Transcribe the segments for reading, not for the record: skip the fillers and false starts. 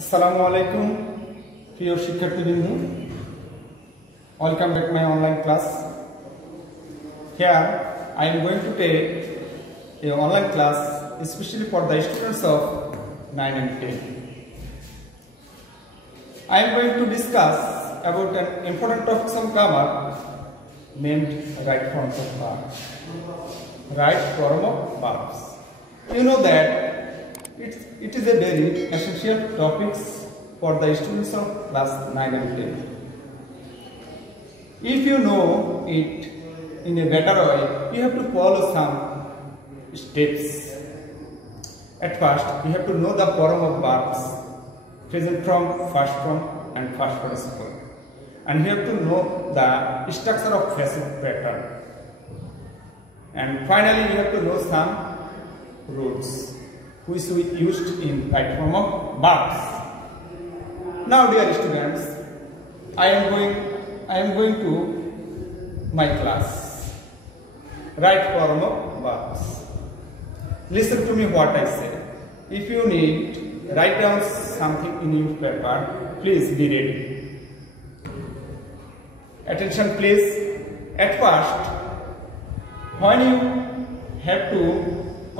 Assalamu alaikum, প্রিয় শিক্ষার্থীবৃন্দ. Welcome back to my online class. Here I am going to take a online class especially for the students of 9 and 10. I am going to discuss about an important topic of grammar named right forms of verbs. Right form of verbs. You know that it is a very essential topic for the students of class 9 and 10. If you know it in a better way, you have to follow some steps. At first, you have to know the form of verbs, present form, first form, and first participle. And you have to know the structure of passive pattern. And finally, you have to know some rules which we used in right form of verbs. Now, dear students, I am going to my class. Right form of verbs. Listen to me what I say. If you need write down something in your paper, please be ready. Attention, please. At first, when you have to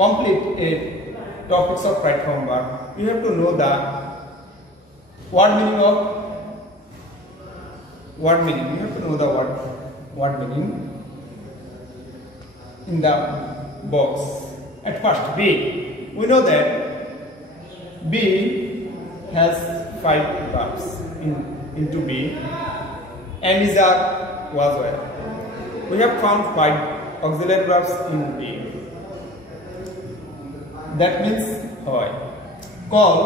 complete a topics of right form verb, you have to know the word meaning of word meaning. You have to know the word meaning in the box. At first, B. We know that B has 5 verbs into B. M is a was well. We have found 5 auxiliary verbs in B. That means hoy. Call,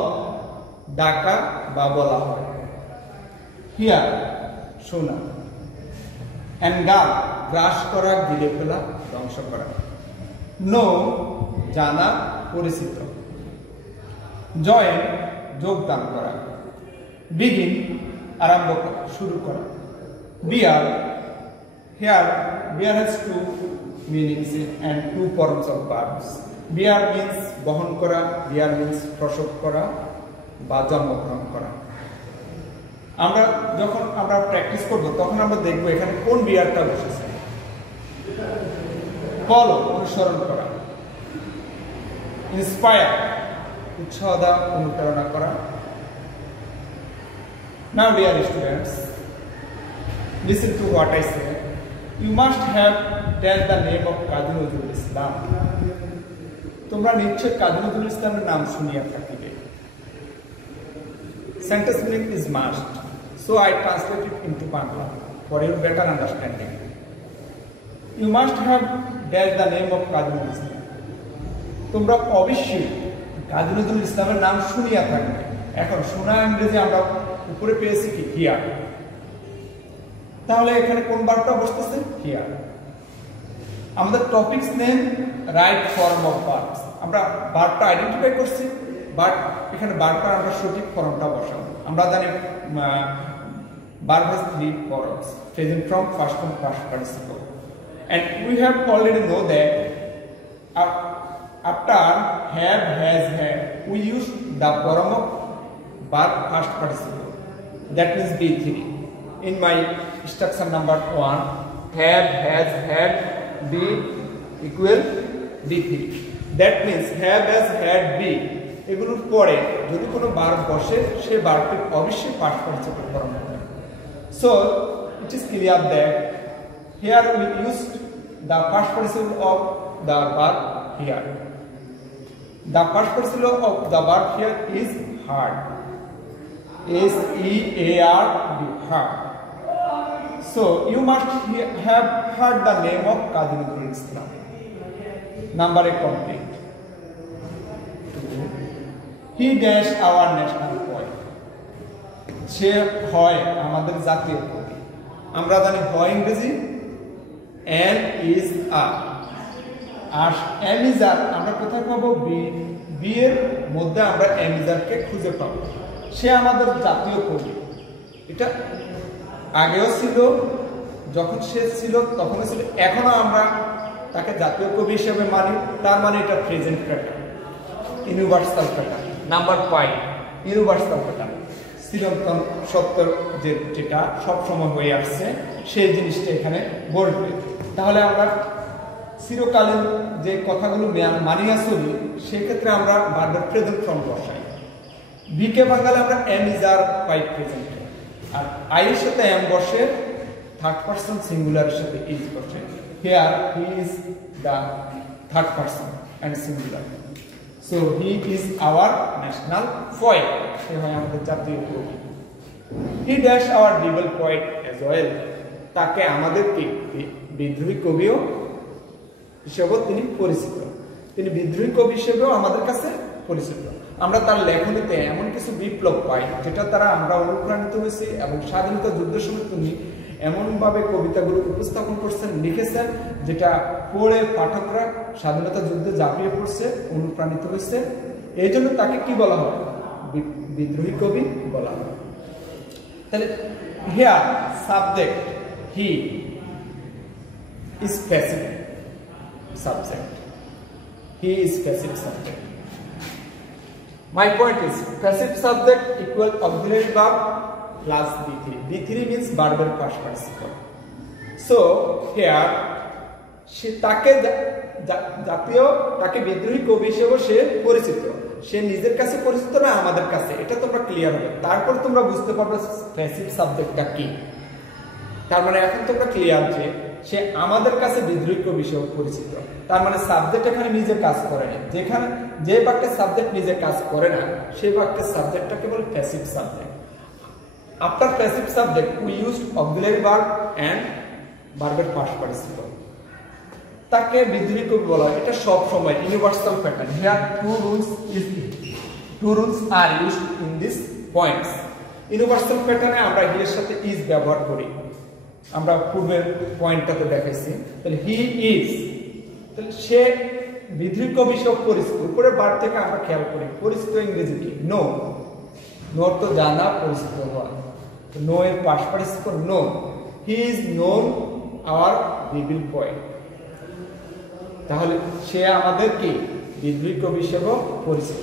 daka ba bola hoy. Here, shona. Engal, grass kora, gire phela, dhonsho kora. No, jana, poricito. Join, jogdan kora. Begin, arambho kora, shuru kora. Bear, here, bear has 2 meanings and 2 forms of verbs. Bear means বহন করা, bear means প্রসব করা বা জন্মগ্রহণ করা। যখন আমরা practice করব তখন আমরা দেখব এখানে কোন বিয়ারটা বসেছে। ফলো, অনুসরণ করা। ইন্সপায়ার, উৎসাহ দেওয়া, অনুপ্রেরণা করা। Now dear students, listen to what I say. You must have tell the name of Kazi Nazrul Islam. তোমরা নিশ্চয় কাজী নজরুল ইসলামের নাম শুনিয়া থাকিবে। Sentence meaning is must, so I translate it into Bangla for your better understanding. You must have dash the name of Kazi Nazrul Islam. তোমরা অবশ্যই কাজী নজরুল ইসলামের নাম শুনিয়া থাকবে। এখন শোনা ইংরেজি আমরা উপরে পেয়েছি কি হিয়ার, তাহলে এখানে কোন বারটা বসতেছে হিয়ার। আমাদের topics name right form of verbs. আমরা ভার্বটা আইডেন্টিফাই করছি, বাট এখানে ভার্বটা আমরা সঠিক ফর্মটা বসাবো। আমরা জানি verb has 3 forms, present form, first form, past participle, and we have already know that after have, has, had, we use the form of verb past participle, that means B3. In my instruction number 1, have, has, had, be equal B3. That means have, has, had, be এগুলোর পরে যদি কোনো verb বসে সেই ভার্বটি অবশ্যই past participle form হবে। So it is clear that here we used the past participle of the verb here. The past participle of the verb here is heard. S-E-A-R-D, heard. So you must have heard the name of Kazi Nazrul Islam. Number 8 complete. 2. He dash our national poet. সে হয় আমাদের জাতীয় কবি। আমরা জানি হয় ইংরেজি and is are, R am is are আমরা কোথায় পাবো? বি এর মধ্যে আমরা am is are কে খুঁজে পাবো। সে আমাদের জাতীয় কবি। এটা আগেও ছিল, যখন সে ছিল তখনও ছিল, এখনো আমরা তাকে জাতীয় কবি হিসেবে মানি। তার মানে এটা present pattern, universal pattern. Number 5, universal pattern, চিরন্তন সত্য যেটা সবসময় হয়ে আসছে সেই জিনিসটা এখানে বলবে। তাহলে আমরা চিরকালীন যে কথাগুলো মানিয়া চলি সেক্ষেত্রে আমরা ভার্বের প্রেজেন্ট ফর্ম বসাই। বিকে বাঙালি আমরা এম ইজ আর পাই প্রেজেন্ট, আর আই এর সাথে এম বসে, থার্ড পারসন সিঙ্গুলারের সাথে ইজ বসে। Here he is the third person and singular. So he is our national poet, সে হয় আমাদের জাতীয় কবি। He dash our rebel poet as well, তাকে আমাদের বিদ্রোহী কবিও হিসেবেও তিনি পরিচিত, তিনি বিদ্রোহী কবি হিসেবেও আমাদের কাছে পরিচিত। আমরা তার লেখনীতে এমন কিছু বিপ্লব পাই যেটা দ্বারা আমরা অনুপ্রাণিত হয়েছি, এবং স্বাধীনতা যুদ্ধের সময় তিনি এমনভাবে কবিতাগুলো উপস্থাপন করছেন, লিখেছেন, যেটা পড়ে পাঠকরা স্বাধীনতা যুদ্ধে ঝাঁপিয়ে পড়ছে, অনুপ্রাণিত হয়েছে। এই জন্য তাকে কি বলা হয়? বিদ্রোহী কবি বলা হয়। তাহলে here subject he is passive subject, he is passive subject. My point is passive subject equal auxiliary verb plus B3. B3 means verb past participle. So here সে তাকে জাতীয়, তাকে বিদ্রোহী কবি হিসেবে সে পরিচিত। সে নিজের কাছে পরিচিত না আমাদের কাছে, এটা তোমরা ক্লিয়ার হবে। তারপর তোমরা বুঝতে পারবে প্যাসিভ সাবজেক্টটা কি। তার মানে এখন তোমরা ক্লিয়ার যে সে আমাদের কাছে বিদ্রোহী কবি হিসেবে পরিচিত। তার মানে সাবজেক্ট এখানে নিজে কাজ করে না। যেখানে যে বাক্যের সাবজেক্ট নিজে কাজ করে না সেই বাক্যের সাবজেক্টটাকে বলে passive subject. After passive subject we used auxiliary verb and ভার্বের পাস্ট পার্টিসিপল। তাকে বিদ্রোহী কবি বলা হয়, এটা সব সময় universal pattern. Here two rules are used in this points. Universal প্যাটার্নে আমরা হি এর সাথে ইজ ব্যবহার করি, আমরা পূর্বের পয়েন্টটাতে দেখাইছি। তাহলে হি ইজ, তাহলে সে বিদ্রোহী কবি সব পরিচিত। উপরের বার থেকে আমরা খেয়াল করি পরিচিত ইংরেজি কি? নো। নো তো জানা, পরিচিত হওয়া। নো এর past participle know. He is known our rebel poet. তাহলে সে আমাদের কি বিদ্রোহী কবি হিসেবে পরিচিত।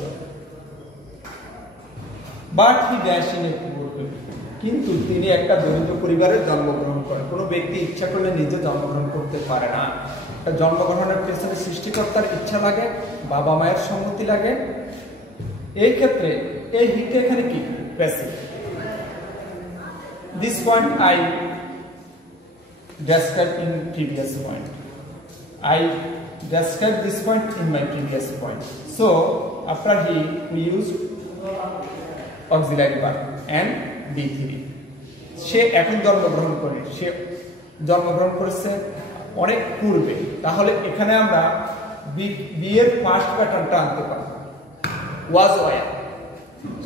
But he dash in a poor family, কিন্তু তিনি একটা দরিদ্র পরিবারে জন্মগ্রহণ করেন। কোনো ব্যক্তি ইচ্ছা করলে নিজে জন্মগ্রহণ করতে পারে না। জন্মগ্রহণের পেছনে সৃষ্টিকর্তার ইচ্ছা লাগে, বাবা মায়ের সম্মতি লাগে। এই ক্ষেত্রে এই হিটে এখানে কি passive. This point I described in previous point. I described this point in my previous point. So after he we used auxiliary verb and B3. সে এখন জন্মগ্রহণ করে, সে জন্মগ্রহণ করেছে অনেক পূর্বে। তাহলে এখানে আমরা বি এর ফার্স্ট প্যাটার্নটা আনতে পারি, ওয়াজ ওয়ার।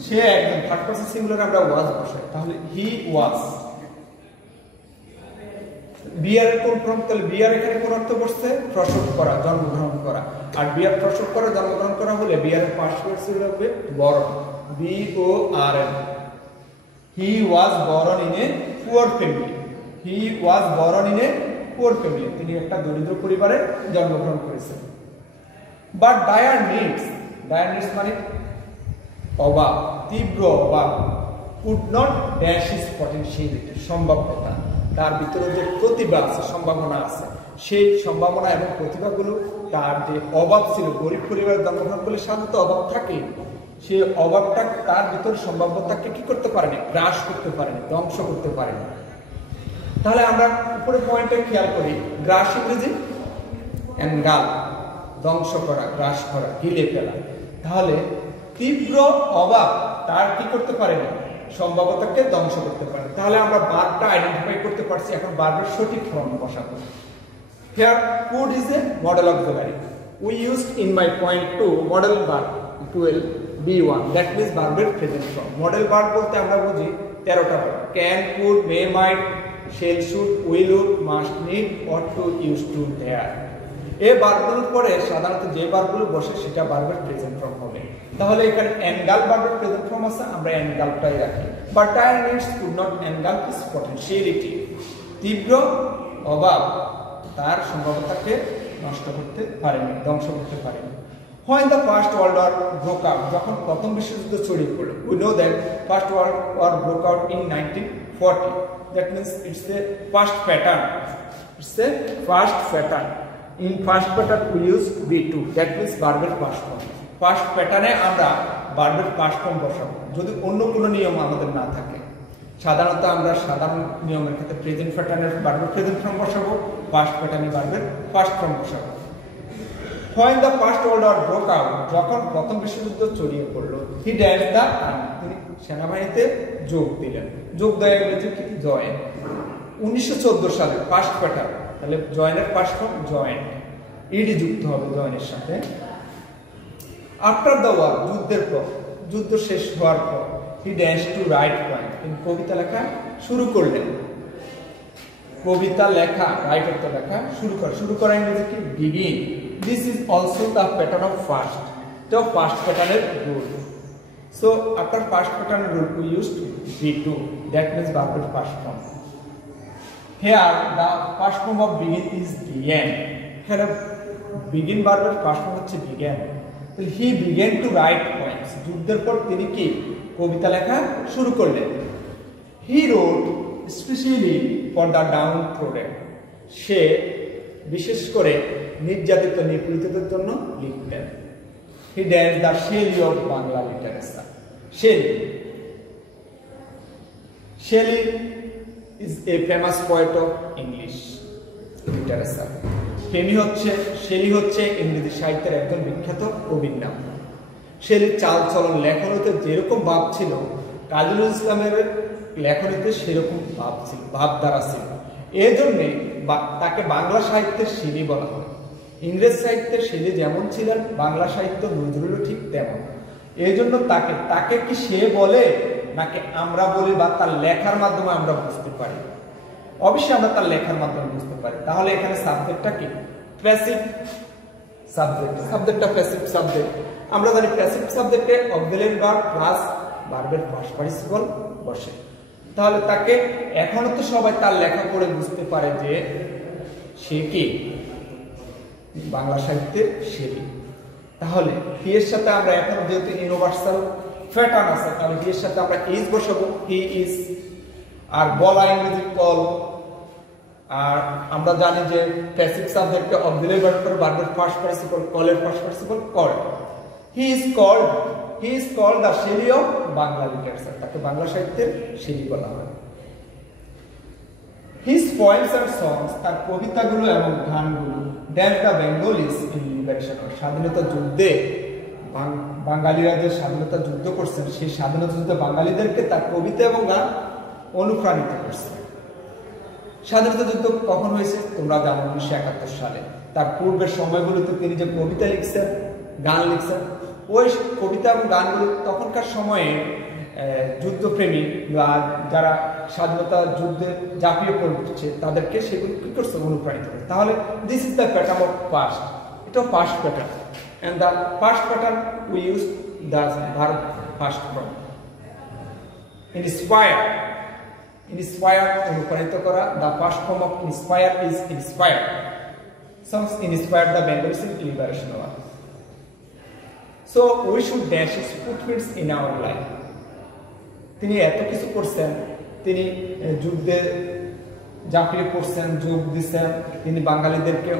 সে একজন থার্ড পারসন সিঙ্গুলার, আমরা ওয়াজ বসাই। তাহলে হি ওয়াজ। বিয়ার কোন ফর্ম? তাহলে বিয়ার এখানে কোন অর্থ বসছে? প্রসব করা, জন্মগ্রহণ করা। আর বিয়ার প্রসব করা, জন্মগ্রহণ করা হলে বিয়ার ফার্স্ট পার্সন হবে বরণ, বি ও আর এন। হি ওয়াজ বরণ ইন এ পুয়ার ফ্যামিলি। হি ওয়াজ বরণ ইন এ পুয়ার ফ্যামিলি, তিনি একটা দরিদ্র পরিবারে জন্মগ্রহণ করেছেন। But dire needs, dire needs মানে অভাব, তীব্র অভাব। Could not dash his potentiality, সম্ভাব্যতা। তার ভিতরে যে প্রতিভা আছে, সম্ভাবনা আছে, সেই সম্ভাবনা এবং প্রতিভাগুলো, তার যে অভাব ছিল, গরিব পরিবারের জন্মগ্রহণ করলে সাধারণত অভাব থাকে, সেই অভাবটা তার ভিতরে সম্ভাব্যতাকে কি করতে পারেনি? গ্রাস করতে পারেনি, ধ্বংস করতে পারেনি। তাহলে আমরা উপরে পয়েন্টে খেয়াল করি, গ্রাস ইংরেজি এনগাল, ধ্বংস করা, গ্রাস করা, গিলে ফেলা। তাহলে তীব্র অভাব তার কি করতে পারেনি? সম্ভাব্যতাকে ধ্বংস করতে পারে। তাহলে আমরা ভার্বটা আইডেন্টিফাই করতে পারছি। এখন ভার্বের সঠিক ফর্ম বসাবো। Here could is a model auxiliary. We used in my point 2 model verb 12 B1, that means ভার্বের প্রেজেন্ট ফর্ম। মডেল ভার্ব বলতে আমরা বুঝি 13টা verb, can, could, may, might, shall, should, will, would, must, need, ought to, used to, there। এই ভার্বগুলোর পরে সাধারণত যে ভার্বগুলো বসে সেটা ভার্বের প্রেজেন্ট ফর্ম হবে। তাহলে এখানে এনগাল ভার্বের প্রেজেন্ট ফর্ম আছে, আমরা এনগালটাই রাখি। But dire needs could not engulf his potentiality, তীব্র অভাব তার সম্ভাব্যতাকে নষ্ট করতে পারেনি, ধ্বংস করতে পারেনি। When the First World War broke out, যখন প্রথম বিশ্বযুদ্ধ ছড়িয়ে পড়ল, we know that First World War broke out in 1940. That means it's the first pattern. It's the first pattern. In first pattern we use B2. That means ভার্বের past form. First pattern-এ আমরা ভার্বের past form বসাবো যদি অন্য কোনো নিয়ম আমাদের না থাকে। সাধারণত আমরা সাধারণ নিয়মের ক্ষেত্রে প্রেজেন্ট প্যাটার্নের ভার্বের প্রেজেন্ট ফর্ম বসাবো, ফার্স্ট প্যাটার্নে ভার্বের ফার্স্ট ফর্ম বসাবো। When the First World War broke out, যখন প্রথম বিশ্বযুদ্ধ ছড়িয়ে পড়ল, he joined the army. তিনি সেনাবাহিনীতে যোগ দিলেন। যোগ দেওয়া ইংরেজি কি? জয়েন। 1914 সালে ফার্স্ট প্যাটার্ন, তাহলে জয়েনের ফার্স্ট ফর্ম জয়েন, ইডি যুক্ত হবে জয়েনের সাথে। আফটার দ্য ওয়ার, যুদ্ধের পর, যুদ্ধ শেষ হওয়ার পর, he danced to write poem. তিনি কবিতা লেখা শুরু করলেন। কবিতা লেখা, রাইট অর্থ লেখা শুরু করা ইংরেজি কি? Begin. This is also the pattern of first. The first pattern is rule. So after first pattern rule we used B2. That means verb first form. Here the first form of begin is began. Here begin verb first form হচ্ছে began. So he began to write poems. যুদ্ধের পর তিনি কি? কবিতা লেখা শুরু করলেন। He wrote especially for the downtrodden. সে বিশেষ করে নির্যাতিত নিপীড়িতদের জন্য লিখতেন। He danced the Shelley of Bangla literature. Shelley is a famous poet of English literature. Shelley হচ্ছে ইংরেজি সাহিত্যের একজন বিখ্যাত কবির নাম। শেলির চাল চলন লেখনীতে যেরকম ভাব ছিল, কাজী নজরুল ইসলামের লেখনীতে সেরকম ভাব ছিল, ভাবধারা ছিল। এই জন্যে তাকে বাংলা সাহিত্যের শেলি বলা হয়। ইংরেজ সাহিত্যের শেলি যেমন ছিলেন, বাংলা সাহিত্য নজরুলও ঠিক তেমন। এই জন্য তাকে কি সে বলে নাকি আমরা বলি বা তার লেখার মাধ্যমে আমরা বুঝতে পারি? অবশ্যই আমরা তার লেখার মাধ্যমে বুঝতে পারি। তাহলে এখানে সাবজেক্টটা কি? Passive subject. সাবজেক্টটা প্যাসিভ সাবজেক্ট। আমরা জানি প্যাসিভ সাবজেক্টে অক্সিলিয়ারি ভার্ব প্লাস ভার্বের পাস্ট পার্টিসিপল বসে। তাহলে তাকে এখনো তো সবাই তার লেখা পড়ে বুঝতে পারে যে সে কি বাংলা সাহিত্যের শেলি। তাহলে হি এর সাথে আমরা এখন যেহেতু ইউনিভার্সাল প্যাটার্ন আছে, তাহলে হি এর সাথে আমরা ইজ বসাবো, হি ইজ। আর বলা ইংরেজি কল। আর আমরা জানি যে প্যাসিভ সাবজেক্টে অক্সিলিয়ারি ভার্বের ফার্স্ট পার্টিসিপল, কলের first participle called. He is called the Shelley of Bangla literature. তাকে বাংলা সাহিত্যের শেলি বলা হয়। His poems and songs, তার কবিতাগুলো এবং গানগুলো, danced the Bengalis in liberation. স্বাধীনতা যুদ্ধে বাঙালিরা যে স্বাধীনতা যুদ্ধ করছেন, সেই স্বাধীনতা যুদ্ধে বাঙালিদেরকে তার কবিতা এবং গান অনুপ্রাণিত করছে। স্বাধীনতা যুদ্ধ কখন হয়েছে তোমরা জানো, 1971 সালে। তার পূর্বের সময়গুলোতে তিনি যে কবিতা লিখছেন, গান লিখছেন, ওই কবিতা এবং গানগুলো তখনকার সময়ে যুদ্ধপ্রেমী বা যারা স্বাধীনতা যুদ্ধে ঝাঁপিয়ে পড়ছে তাদেরকে সেগুলো কি করছে? অনুপ্রাণিত করে। তাহলে this is the pattern of past. এটা past pattern, and the past pattern we use the verb first form. Inspire অনুপ্রাণিত করা। The first form of inspire is inspire. Songs inspired the Bengalis in liberation war. So we should dash his footprints in our life. তিনি এত কিছু করছেন, তিনি যুদ্ধে ঝাঁপিয়ে পড়ছেন, যোগ দিচ্ছেন, তিনি বাঙালিদেরকে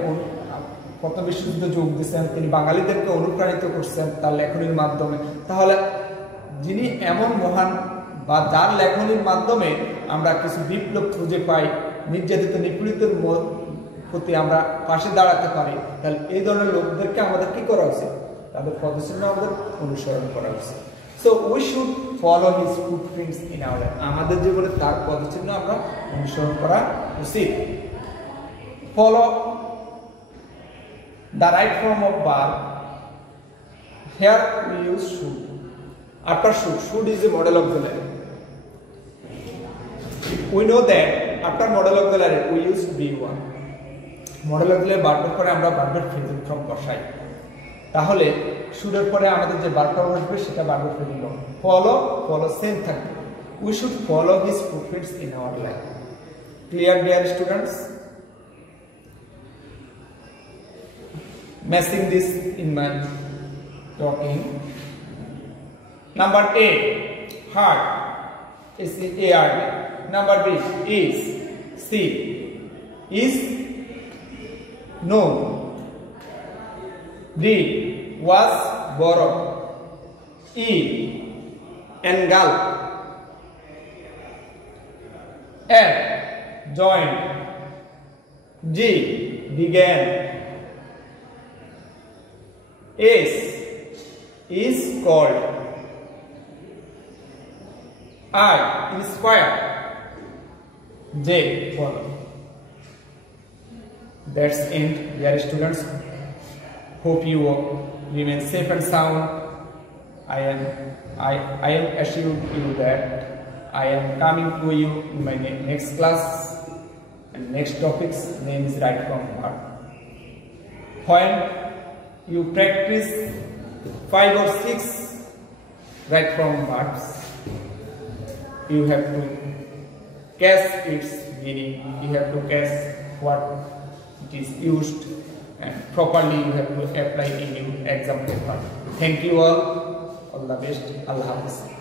প্রথম বিশ্বযুদ্ধে যোগ দিচ্ছেন, তিনি বাঙালিদেরকে অনুপ্রাণিত করছেন তার লেখনীর মাধ্যমে। তাহলে যিনি এমন মহান বা যার লেখনীর মাধ্যমে আমরা কিছু বিপ্লব খুঁজে পাই, নির্যাতিত নিপীড়িতের প্রতি আমরা পাশে দাঁড়াতে পারি, তাহলে এই ধরনের লোকদেরকে আমাদের কি করা উচিত? তাদের পদচিহ্ন আমাদের অনুসরণ করা উচিত। So we should follow his footprints in our life. আমাদের জীবনে তার পদচিহ্ন আমরা অনুসরণ করা উচিত। Follow the right form of verb. Here we use should. After should is a modal auxiliary. We know that after modal auxiliary we use B1। Modal auxiliary ভার্বের পরে আমরা ভার্বের প্রেজেন্ট ফর্ম বসাই। তাহলে শুডের পরে আমাদের যে ভার্বটা বসবে সেটা ভার্বের প্রেজেন্ট ফর্ম। ফলো সেম থাকবে। We should follow his footprints in our life. Clear dear students? Matching this in mind. talking. Number A, heart, S-E-A-R-D. Number B, is, C, is known. D, was borrowed. E, engulf. F, joined. G, began. S, is called. I, inspire. J, follow. That's end, dear students. Hope you remain safe and sound. I am assured you that I am coming to you in my next class, and next topic's name is right from heart. When you practice 5 or 6 right from verbs, you have to catch its meaning, you have to catch what it is used, and properly you have to apply in your exam paper. Thank you all the best. Allah Hafiz.